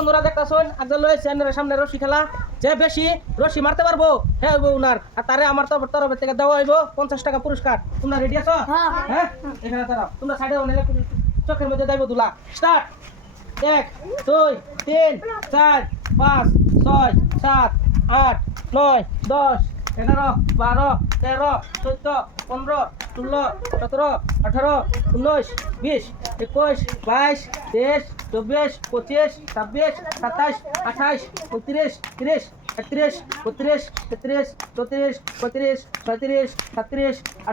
বন্ধুরা দেখতাছুন আজকে লই চ্যানেলের সামনে রশি খেলা যে বেশি রশি মারতে পারবো হ্যাঁ হইব উনার আর তারে আমার তরফ থেকে দেওয়া হইব 50 টাকা পুরস্কার। তোমরা রেডি আছো? হ্যাঁ এখানে দাঁড়াও, তোমরা সাইডে অনেক চোখের মধ্যে যাইব দুলা। স্টার্ট। 1 2 3 4 5 6 7 8 9 10 11 12 13 14 15 16 17 18 19 20 21 22 23 24 25 26 27 28 29 30 31 32 33 34 35 36 37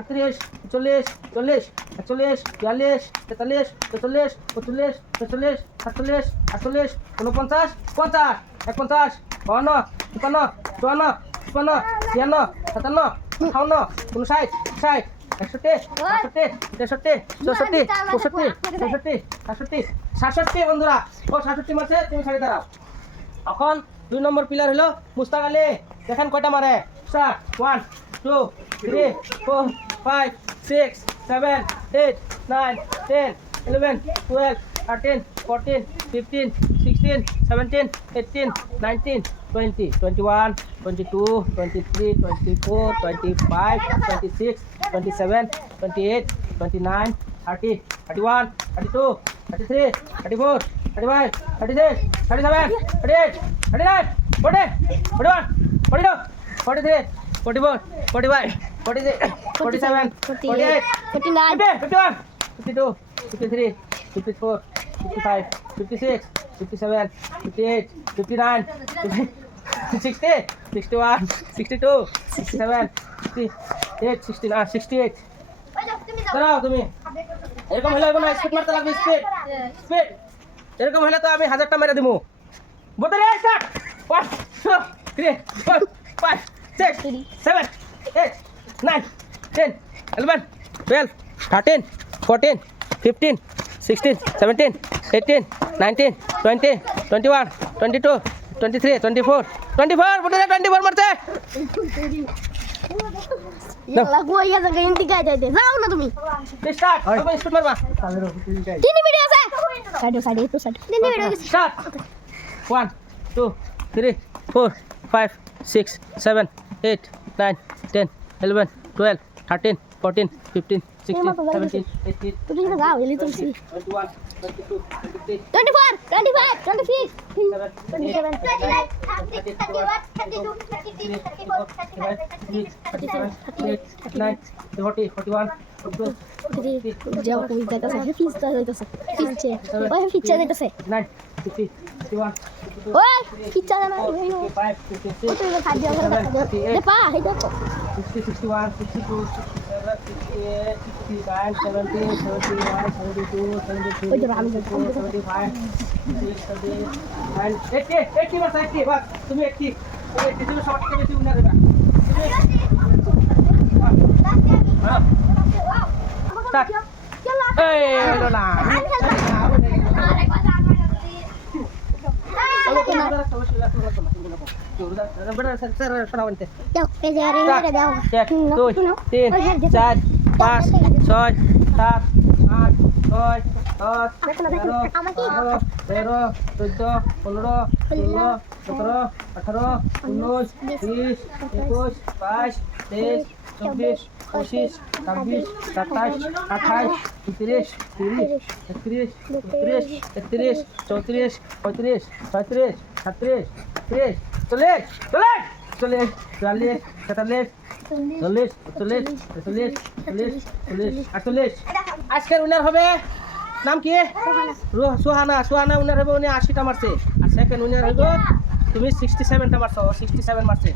38 39 40 41 42 43 44 45 46 47 48 49 50 51 52 53 54 55 56 57 58 59 60 61 62 63 64 65 66 67 বন্ধুরা ও 67 মারছে, তুমি সাইডে দাঁড়াও। এখন 2 নম্বর প্লেয়ার হলো মুস্তাক আলী। দেখেন কয়টা মারে। স্টার্ট। 1 2 3 4 5 6 7 8 9 10 11 12 13 14 15 16 17 18 19 20 21 22 23 24 25 26 27 28 29 30 31 32 33 34 35 36 37 38 39 40 41 42 43 44 45 46 47 48 49 51 52 53 54 55 56 57 58 59 60 61 62 67 68 69 68 দাঁড়াও তুমি। এরকম হলে কোনো স্পিড মারতে লাগবে, স্পিড স্পিড। এরকম হলে তো আমি 1000টা মেরে দেবো। বলতে রে স্টার্ট। 1 2 3 4 5 6 7 8 9 10 11 12 13 14 15 16 17 18 19 20 21 22 23 24 24 বলতে রে 24 মারতে। লাগো ইয়া জায়গা ইন্টি গায় যাইতে যাও না তুমি। স্টার্ট। তুমি স্পিড মারবা। 3 মিনিট আছে। সাইড একটু সাইড 3 মিনিট হয়ে গেছে। স্টার্ট। 1 2 3 4 5 6 7 8 9 10 11 12 13 14 15 16 17 18 তুমি তো গাও এলি তুমি 21 22 23 24 25 26 27 যাও তুমি যাইতাছে ফিসটা যাইতাছে ফিসছে ওই ফিসছে যাইতাছে ওই ফিসটা না ওই নো তুই তো খাদ্য দে পা হে দেখো 61 62 67 68 69 70 71 72 73 ওই যে আমি 75 80 বাস 80 বাস তুমি 80 তুমি সব থেকে বেশি উন্নতি দেবা। স্টার্ট। এই হলো না। যাও এই যে আরে রে দাও 1 2 3 4 5 6 7 8 9 10 11 12 13 14 15 16 17 18 19 20 21 22 23 24 25 26 27 28 29 30 31 32 33 34 35 36 37 38 40 40 40 41 42 43 44 45 46 আজকের উইনার হবে নাম কি? সুহানা। সুহানা উইনার হবে, উনি 80টা মারছে। আর সেকেন্ড উইনার হইব তুমি 67টা মারছো, 67 মারছে।